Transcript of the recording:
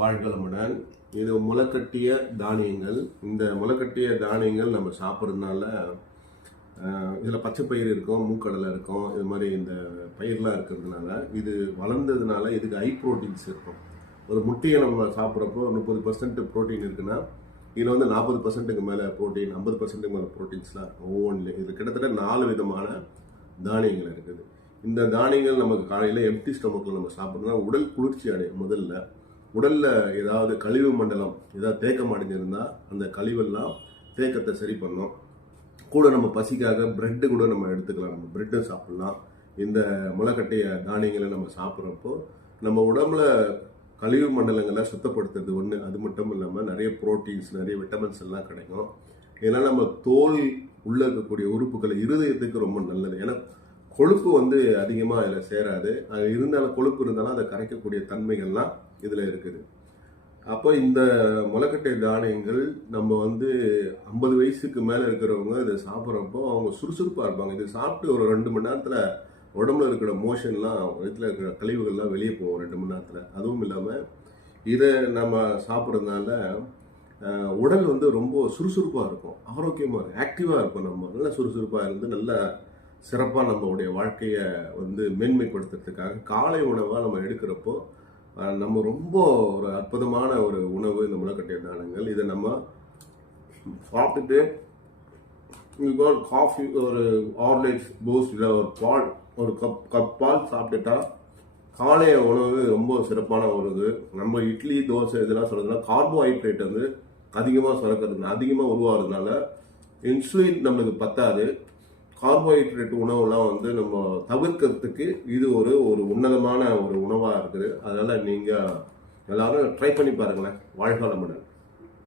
வாழ்களமுடன். இது முளைக்கட்டிய தானியங்கள். இந்த முளைக்கட்டிய தானியங்கள் நம்ம சாப்பிட்றதுனால இதில் பச்சை பயிர் இருக்கும், மூக்கடலை இருக்கும், இது மாதிரி இந்த பயிரெலாம் இருக்கிறதுனால இது வளர்ந்ததுனால இதுக்கு ஹை ப்ரோட்டீன்ஸ் இருக்கும். ஒரு முட்டையை நம்ம சாப்பிட்றப்போ 30% ப்ரோட்டீன் இருக்குன்னா இதில் வந்து 40%க்கு மேலே ப்ரோட்டீன், 50%க்கு மேலே ப்ரோட்டீன்ஸ்லாம் ஒவ்வொன்றில். இது கிட்டத்தட்ட 4 விதமான தானியங்கள் இருக்குது. இந்த தானியங்கள் நமக்கு காலையில் எம்டி ஸ்டொமக்கில் நம்ம சாப்பிட்றோம்னா உடல் குளிர்ச்சி அடையும். முதல்ல உடலில் ஏதாவது கழிவு மண்டலம் ஏதாவது தேக்கம் அடைஞ்சிருந்தால் அந்த கழிவெல்லாம் தேக்கத்தை சரி பண்ணும். கூட நம்ம பசிக்காக பிரெட்டு கூட நம்ம எடுத்துக்கலாம், நம்ம பிரெட்டும் சாப்பிட்லாம். இந்த முளைக்கட்டிய தானியங்களை நம்ம சாப்பிட்றப்போ நம்ம உடம்புல கழிவு மண்டலங்களை சுத்தப்படுத்துறது ஒன்று. அது மட்டும் இல்லாமல் நிறைய ப்ரோட்டீன்ஸ், நிறைய விட்டமின்ஸ் எல்லாம் கிடைக்கும். இதனால் நம்ம தோல் உள்ளே இருக்கக்கூடிய உறுப்புகளை இருதயத்துக்கு ரொம்ப நல்லது. ஏன்னா கொழுப்பு வந்து அதிகமாக அதில் சேராது. அது இருந்தாலும் கொழுப்பு இருந்தாலும் அதை கரைக்கக்கூடிய தன்மைகள்லாம் இதில் இருக்குது. அப்போ இந்த முளைக்கட்டை தானியங்கள் நம்ம வந்து 50 வயசுக்கு மேலே இருக்கிறவங்க இதை சாப்பிட்றப்போ அவங்க சுறுசுறுப்பாக இருப்பாங்க. இது சாப்பிட்டு ஒரு 2 மணி நேரத்தில் உடம்புல இருக்கிற மோஷன்லாம், வயிற்றில் இருக்கிற கழிவுகள்லாம் வெளியே போகும் 2 மணி நேரத்தில். அதுவும் இல்லாமல் இதை நம்ம சாப்பிட்றதுனால உடல் வந்து ரொம்ப சுறுசுறுப்பாக இருக்கும், ஆரோக்கியமாக இருக்கும், ஆக்டிவாக இருக்கும். நம்ம நல்லா சுறுசுறுப்பாக இருந்து நல்ல சிறப்பாக நம்மளுடைய வாழ்க்கையை வந்து மேன்மைப்படுத்துறதுக்காக காலை உணவாக நம்ம எடுக்கிறப்போ நம்ம ரொம்ப ஒரு அற்புதமான ஒரு உணவு இந்த முளைக்கட்டிய தானியங்கள். இதை நம்ம சாப்பிட்டுட்டு காஃபி, ஒரு ஹார்லிக்ஸ், பூஸ்ட், இல்லை ஒரு பால், ஒரு கப் பால் சாப்பிட்டுட்டா காலைய உணவு ரொம்ப சிறப்பான ஒரு இது. நம்ம இட்லி, தோசை இதெல்லாம் சொல்றதுனா கார்போஹைட்ரேட் வந்து அதிகமாக சுரக்கிறதுனால, அதிகமாக உருவாகிறதுனால இன்சுலின் நம்மளுக்கு பத்தாது. கார்போஹைட்ரேட் உணவுலாம் வந்து நம்ம தவிர்க்கிறதுக்கு இது ஒரு உன்னதமான ஒரு உணவாக இருக்குது. அதனால் நீங்கள் எல்லாரும் ட்ரை பண்ணி பாருங்களேன். வாழ்க வளமுடன்.